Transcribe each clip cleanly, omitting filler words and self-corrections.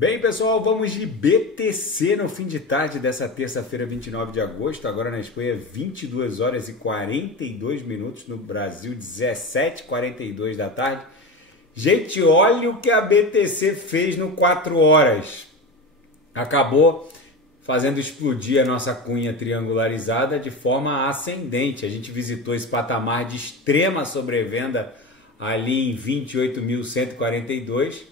Bem, pessoal, vamos de BTC no fim de tarde dessa terça-feira, 29 de agosto. Agora na Espanha, 22 horas e 42 minutos. No Brasil, 17h42 da tarde. Gente, olha o que a BTC fez no 4 horas. Acabou fazendo explodir a nossa cunha triangularizada de forma ascendente. A gente visitou esse patamar de extrema sobrevenda ali em 28.142.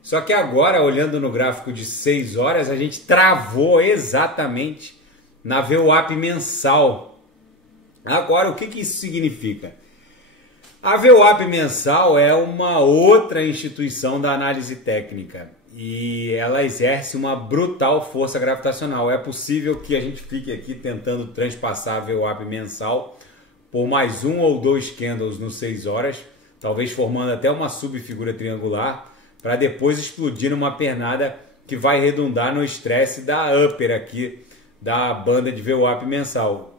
Só que agora, olhando no gráfico de 6 horas, a gente travou exatamente na VWAP mensal. Agora, o que isso significa? A VWAP mensal é uma outra instituição da análise técnica e ela exerce uma brutal força gravitacional. É possível que a gente fique aqui tentando transpassar a VWAP mensal por mais um ou dois candles nos 6 horas, talvez formando até uma subfigura triangular, para depois explodir numa pernada que vai redundar no estresse da upper aqui da banda de VWAP mensal.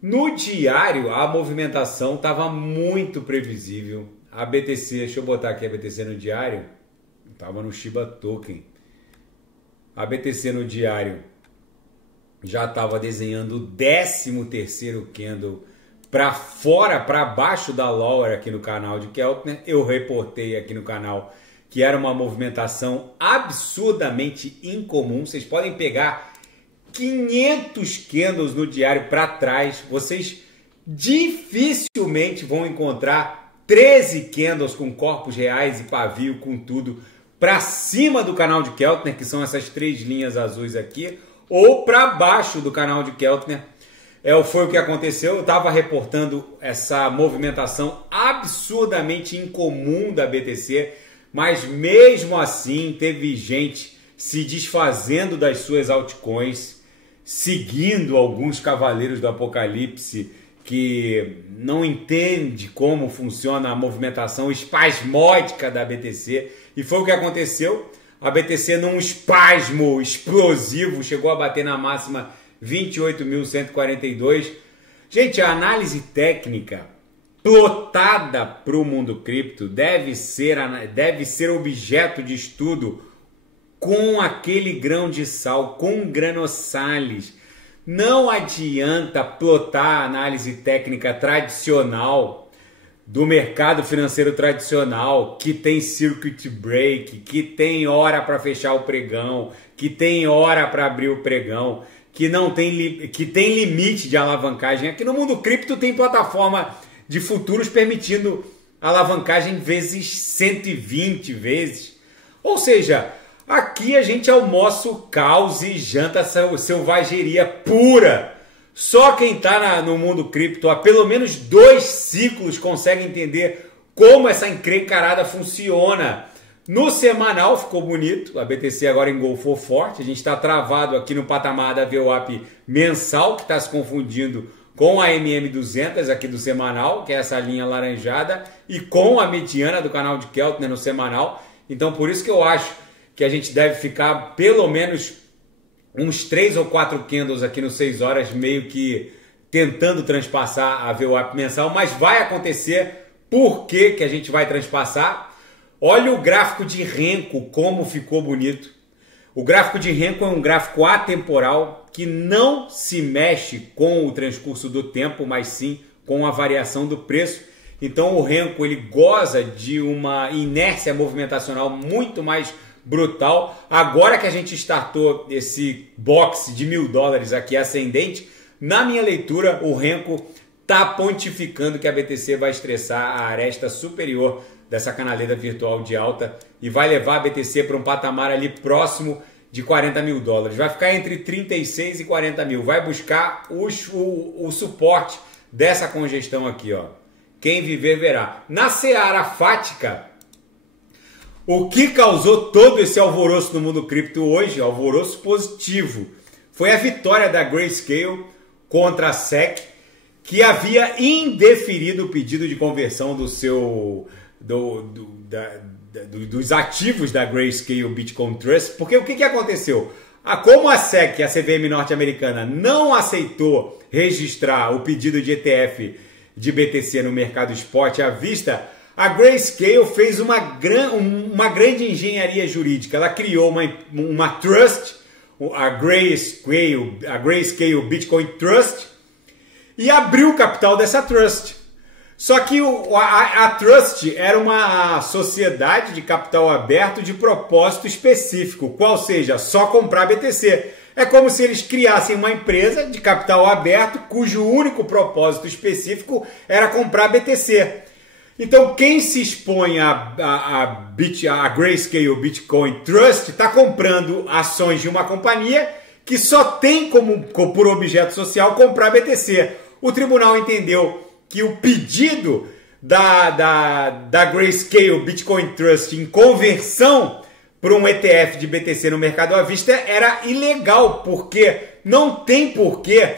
No diário, a movimentação estava muito previsível. A BTC, deixa eu botar aqui a BTC no diário, estava no Shiba Token. A BTC no diário já estava desenhando o 13º candle para fora, para baixo da lower aqui no canal de Keltner. Eu reportei aqui no canal que era uma movimentação absurdamente incomum. Vocês podem pegar 500 candles no diário para trás, vocês dificilmente vão encontrar 13 candles com corpos reais e pavio com tudo para cima do canal de Keltner, que são essas 3 linhas azuis aqui, ou para baixo do canal de Keltner. Foi o que aconteceu. Eu estava reportando essa movimentação absurdamente incomum da BTC, mas mesmo assim teve gente se desfazendo das suas altcoins, seguindo alguns cavaleiros do apocalipse que não entende como funciona a movimentação espasmódica da BTC. E foi o que aconteceu. A BTC, num espasmo explosivo, chegou a bater na máxima 28.142. Gente, a análise técnica plotada para o mundo cripto deve ser objeto de estudo com aquele grão de sal, com granossales. Não adianta plotar a análise técnica tradicional do mercado financeiro tradicional, que tem circuit break, que tem hora para fechar o pregão, que tem hora para abrir o pregão, que tem limite de alavancagem. Aqui no mundo cripto tem plataforma de futuros permitindo alavancagem vezes 120 vezes. Ou seja, aqui a gente almoça o caos e janta selvageria pura. Só quem está no mundo cripto há pelo menos 2 ciclos consegue entender como essa encrencarada funciona. No semanal ficou bonito, a BTC agora engolfou forte, a gente está travado aqui no patamar da VWAP mensal, que está se confundindo com a MM200 aqui do semanal, que é essa linha laranjada, e com a mediana do canal de Keltner no semanal. Então por isso que eu acho que a gente deve ficar pelo menos uns 3 ou 4 candles aqui nos 6 horas, meio que tentando transpassar a VWAP mensal, mas vai acontecer. Por que a gente vai transpassar? Olha o gráfico de Renko, como ficou bonito. O gráfico de Renko é um gráfico atemporal que não se mexe com o transcurso do tempo, mas sim com a variação do preço. Então o Renko ele goza de uma inércia movimentacional muito mais brutal. Agora que a gente startou esse box de $1.000 aqui ascendente, na minha leitura o Renko está pontificando que a BTC vai estressar a aresta superior dessa canaleta virtual de alta e vai levar a BTC para um patamar ali próximo de $40.000. Vai ficar entre 36 e 40 mil. Vai buscar o suporte dessa congestão aqui, ó. Quem viver verá. Na seara fática, o que causou todo esse alvoroço no mundo cripto hoje, alvoroço positivo, foi a vitória da Grayscale contra a SEC, que havia indeferido o pedido de conversão dos ativos da Grayscale Bitcoin Trust. Porque o que aconteceu? Como a SEC, a CVM norte-americana, não aceitou registrar o pedido de ETF de BTC no mercado spot à vista, A Grayscale fez uma grande engenharia jurídica. Ela criou uma trust, a Grayscale Bitcoin Trust, e abriu o capital dessa trust. Só que a trust era uma sociedade de capital aberto de propósito específico, qual seja, só comprar BTC. É como se eles criassem uma empresa de capital aberto cujo único propósito específico era comprar BTC. Então quem se expõe a Grayscale Bitcoin Trust está comprando ações de uma companhia que só tem por objeto social comprar BTC. O tribunal entendeu que o pedido da Grayscale Bitcoin Trust em conversão para um ETF de BTC no mercado à vista era ilegal, porque não tem porquê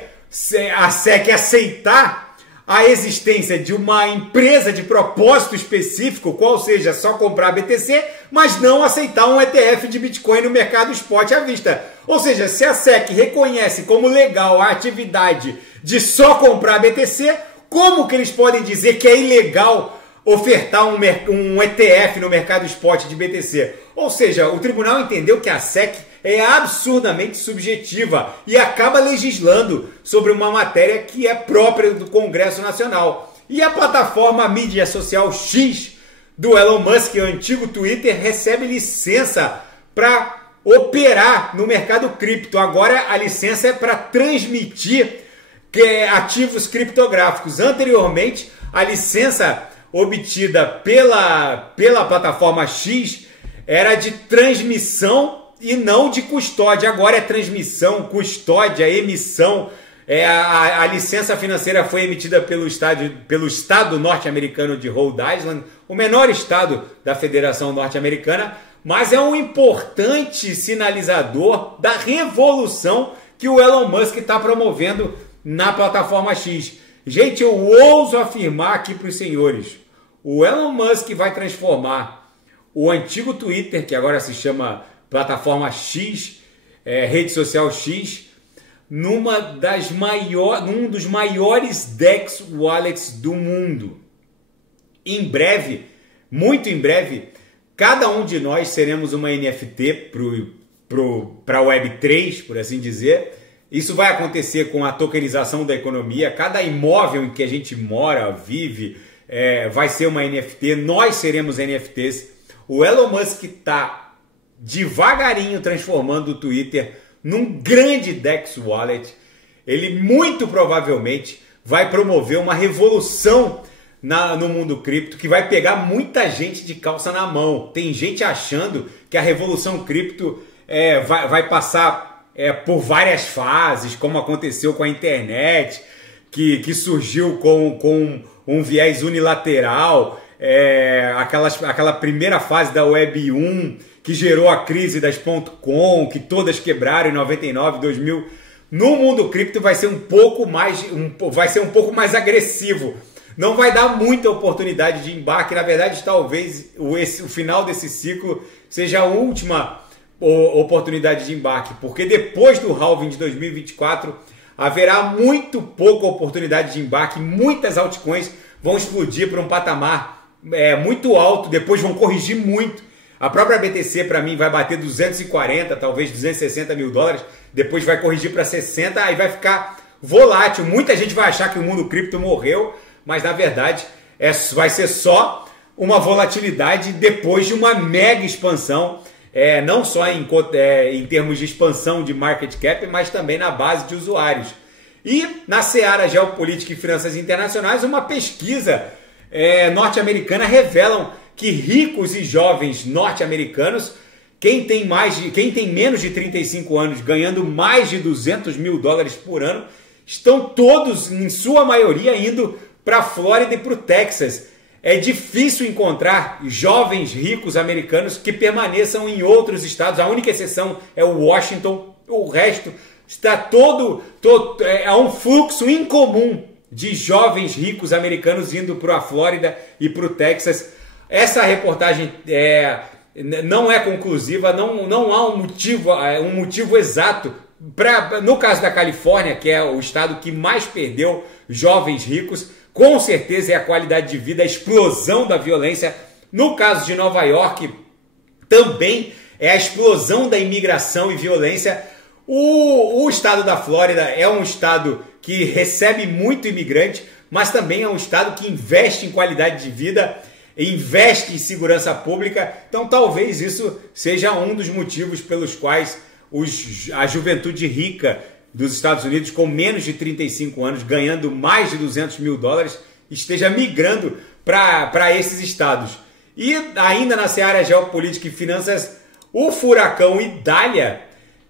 a SEC aceitar a existência de uma empresa de propósito específico, qual seja só comprar BTC, mas não aceitar um ETF de Bitcoin no mercado spot à vista. Ou seja, se a SEC reconhece como legal a atividade de só comprar BTC, como que eles podem dizer que é ilegal ofertar um ETF no mercado spot de BTC? Ou seja, o tribunal entendeu que a SEC é absurdamente subjetiva e acaba legislando sobre uma matéria que é própria do Congresso Nacional. E a plataforma mídia social X do Elon Musk, o antigo Twitter, recebe licença para operar no mercado cripto. Agora a licença é para transmitir ativos criptográficos. Anteriormente, a licença obtida pela plataforma X era de transmissão e não de custódia. Agora é transmissão, custódia, emissão. A licença financeira foi emitida pelo estado norte-americano de Rhode Island, o menor estado da Federação Norte-Americana, mas é um importante sinalizador da revolução que o Elon Musk está promovendo na plataforma X. Gente, eu ouso afirmar aqui para os senhores, o Elon Musk vai transformar o antigo Twitter, que agora se chama plataforma X, rede social X, num dos maiores DEX wallets do mundo. Em breve, muito em breve, cada um de nós seremos uma NFT para a Web3, por assim dizer. Isso vai acontecer com a tokenização da economia. Cada imóvel em que a gente mora, vive, vai ser uma NFT. Nós seremos NFTs. O Elon Musk está devagarinho transformando o Twitter num grande DEX wallet. Ele muito provavelmente vai promover uma revolução no mundo cripto que vai pegar muita gente de calça na mão. Tem gente achando que a revolução cripto vai passar por várias fases, como aconteceu com a internet, que surgiu com um viés unilateral, aquela primeira fase da Web 1, que gerou a crise das .com, que todas quebraram em 99, 2000. No mundo cripto vai ser um pouco mais agressivo. Não vai dar muita oportunidade de embarque. Na verdade, talvez o final desse ciclo seja a última oportunidade de embarque, porque depois do halving de 2024 haverá muito pouca oportunidade de embarque. Muitas altcoins vão explodir para um patamar muito alto, depois vão corrigir muito. A própria BTC, para mim, vai bater 240, talvez 260 mil dólares, depois vai corrigir para 60, aí vai ficar volátil. Muita gente vai achar que o mundo cripto morreu, mas na verdade vai ser só uma volatilidade depois de uma mega expansão, não só em termos de expansão de market cap, mas também na base de usuários. E na seara geopolítica e finanças internacionais, uma pesquisa norte-americana revelam que ricos e jovens norte-americanos, quem tem menos de 35 anos ganhando mais de 200 mil dólares por ano, estão todos, em sua maioria, indo para a Flórida e para o Texas. É difícil encontrar jovens ricos americanos que permaneçam em outros estados. A única exceção é o Washington. O resto está há um fluxo incomum de jovens ricos americanos indo para a Flórida e para o Texas. Essa reportagem não é conclusiva, não há um motivo exato. No caso da Califórnia, que é o estado que mais perdeu jovens ricos, com certeza é a qualidade de vida, a explosão da violência. No caso de Nova York, também é a explosão da imigração e violência. O estado da Flórida é um estado que recebe muito imigrante, mas também é um estado que investe em qualidade de vida, investe em segurança pública. Então talvez isso seja um dos motivos pelos quais a juventude rica dos Estados Unidos, com menos de 35 anos, ganhando mais de 200 mil dólares, esteja migrando para esses estados. E ainda na seara geopolítica e finanças, o furacão Idália,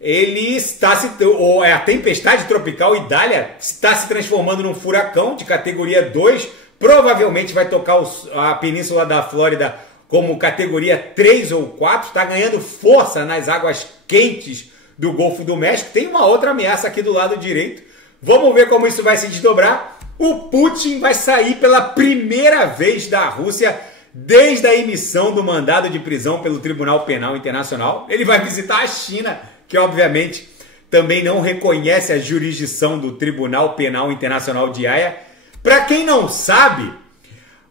a tempestade tropical Idália está se transformando num furacão de categoria 2, provavelmente vai tocar a península da Flórida como categoria 3 ou 4, está ganhando força nas águas quentes do Golfo do México. Tem uma outra ameaça aqui do lado direito. Vamos ver como isso vai se desdobrar. O Putin vai sair pela primeira vez da Rússia desde a emissão do mandado de prisão pelo Tribunal Penal Internacional. Ele vai visitar a China, que obviamente também não reconhece a jurisdição do Tribunal Penal Internacional de Haia. Para quem não sabe,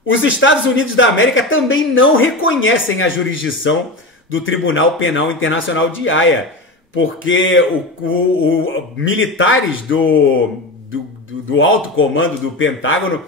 os Estados Unidos da América também não reconhecem a jurisdição do Tribunal Penal Internacional de Haia, porque militares do alto comando do Pentágono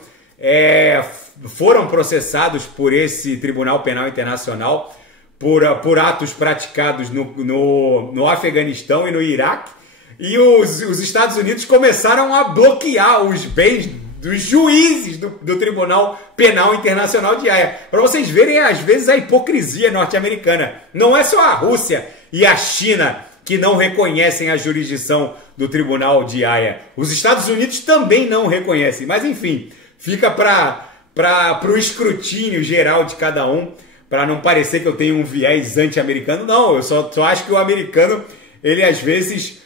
foram processados por esse Tribunal Penal Internacional por atos praticados no Afeganistão e no Iraque, e os Estados Unidos começaram a bloquear os bens dos juízes do Tribunal Penal Internacional de Haia. Para vocês verem, às vezes, a hipocrisia norte-americana. Não é só a Rússia e a China que não reconhecem a jurisdição do Tribunal de Haia. Os Estados Unidos também não reconhecem. Mas, enfim, fica para o escrutínio geral de cada um, para não parecer que eu tenho um viés anti-americano. Não, eu só acho que o americano, ele às vezes,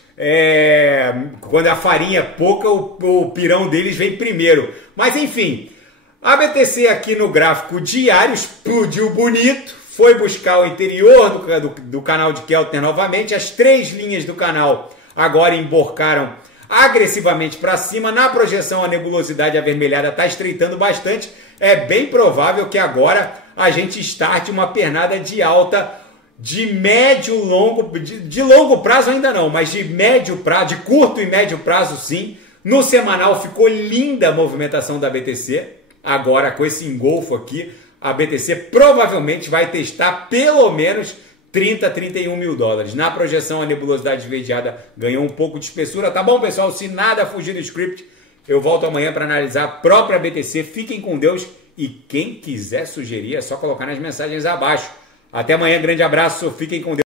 quando a farinha é pouca, o pirão deles vem primeiro. Mas, enfim, a BTC aqui no gráfico diário explodiu bonito. Foi buscar o interior do canal de Keltner novamente. As três linhas do canal agora emborcaram agressivamente para cima. Na projeção, a nebulosidade avermelhada está estreitando bastante. É bem provável que agora a gente starte uma pernada de alta de médio longo, de longo prazo ainda não, mas de médio prazo, de curto e médio prazo sim. No semanal ficou linda a movimentação da BTC. Agora com esse engolfo aqui, a BTC provavelmente vai testar pelo menos 30, 31 mil dólares. Na projeção, a nebulosidade esverdeada ganhou um pouco de espessura. Tá bom, pessoal? Se nada fugir do script, eu volto amanhã para analisar a própria BTC. Fiquem com Deus e quem quiser sugerir é só colocar nas mensagens abaixo. Até amanhã, grande abraço, fiquem com Deus.